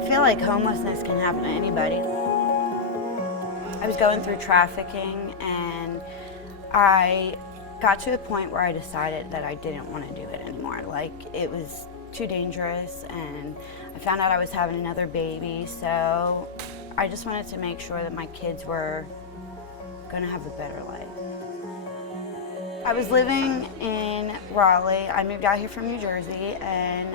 I feel like homelessness can happen to anybody. I was going through trafficking and I got to the point where I decided that I didn't want to do it anymore. Like, it was too dangerous and I found out I was having another baby, so I just wanted to make sure that my kids were going to have a better life. I was living in Raleigh. I moved out here from New Jersey and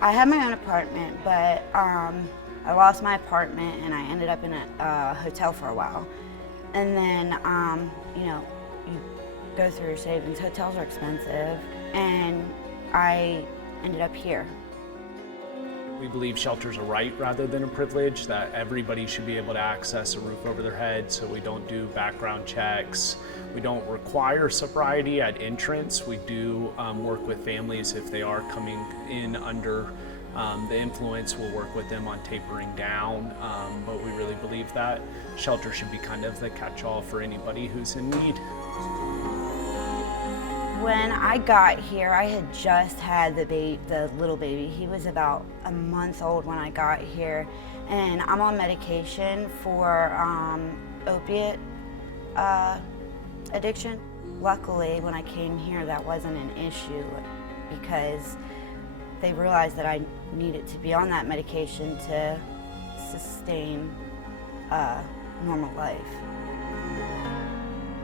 I had my own apartment, but I lost my apartment and I ended up in a hotel for a while. And then, you go through your savings. Hotels are expensive, and I ended up here. We believe shelter's a right rather than a privilege, that everybody should be able to access a roof over their head, so we don't do background checks. We don't require sobriety at entrance. We do work with families if they are coming in under the influence. We'll work with them on tapering down, but we really believe that shelter should be kind of the catch-all for anybody who's in need. When I got here, I had just had the little baby. He was about a month old when I got here, and I'm on medication for opiate addiction. Luckily, when I came here, that wasn't an issue because they realized that I needed to be on that medication to sustain a normal life.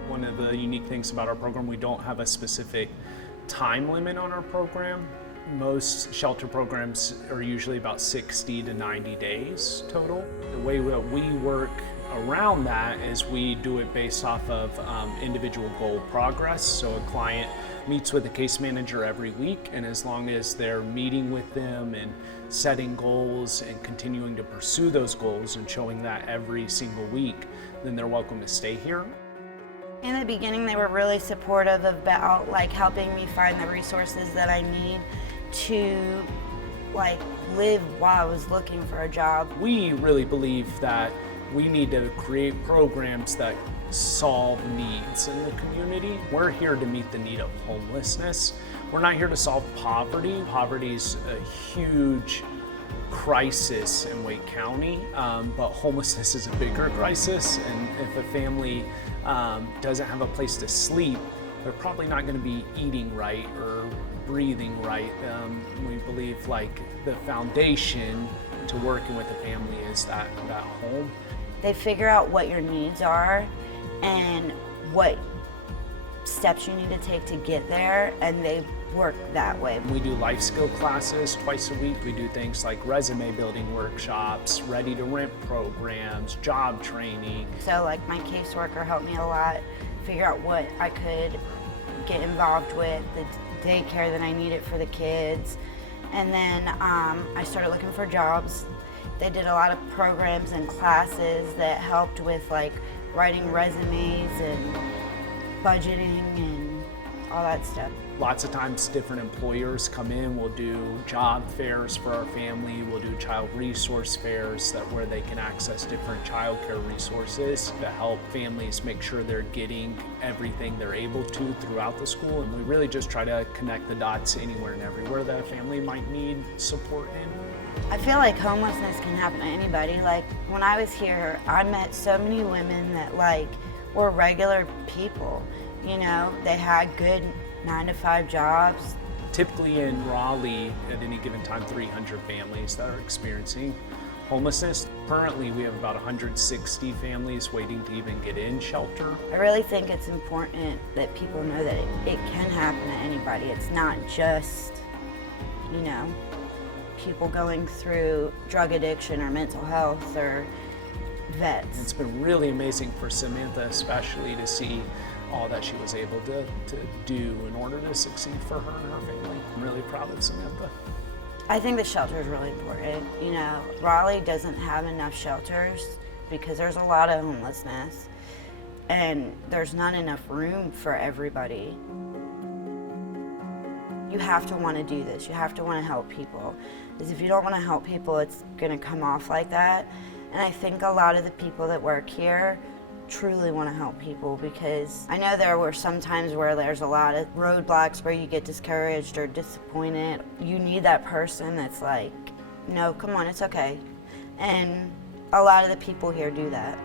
One of the unique things about our program, we don't have a specific time limit on our program. Most shelter programs are usually about 60 to 90 days total. The way that we work around that is we do it based off of individual goal progress. So a client meets with a case manager every week, and as long as they're meeting with them and setting goals and continuing to pursue those goals and showing that every single week, then they're welcome to stay here. In the beginning, they were really supportive about helping me find the resources that I need to live while I was looking for a job. We really believe that we need to create programs that solve needs in the community. We're here to meet the need of homelessness. We're not here to solve poverty. Poverty's a huge crisis in Wake County, but homelessness is a bigger crisis, and if a family doesn't have a place to sleep, they're probably not going to be eating right or breathing right. We believe the foundation to working with a family is that home. They figure out what your needs are and what steps you need to take to get there, and they work that way. We do life skill classes twice a week. We do things like resume building workshops, ready to rent programs, job training. So my caseworker helped me a lot figure out what I could get involved with, the daycare that I needed for the kids. And then I started looking for jobs. They did a lot of programs and classes that helped with writing resumes and budgeting and all that stuff. Lots of times different employers come in, we'll do job fairs for our family, we'll do child resource fairs where they can access different child care resources to help families make sure they're getting everything they're able to throughout the school. And we really just try to connect the dots anywhere and everywhere that a family might need support in. I feel like homelessness can happen to anybody. When I was here, I met so many women that were regular people. They had good 9-to-5 jobs. Typically in Raleigh, at any given time, 300 families that are experiencing homelessness. Currently, we have about 160 families waiting to even get in shelter. I really think it's important that people know that it can happen to anybody. It's not just, people going through drug addiction or mental health or vets. It's been really amazing for Samantha especially to see all that she was able to do in order to succeed for her and her family. I'm really proud of Samantha. I think the shelter is really important. Raleigh doesn't have enough shelters because there's a lot of homelessness and there's not enough room for everybody. You have to want to do this. You have to want to help people. Because if you don't want to help people, it's going to come off like that. And I think a lot of the people that work here truly want to help people, because I know there were some times where there's a lot of roadblocks where you get discouraged or disappointed. You need that person that's like, no, come on, it's okay. And a lot of the people here do that.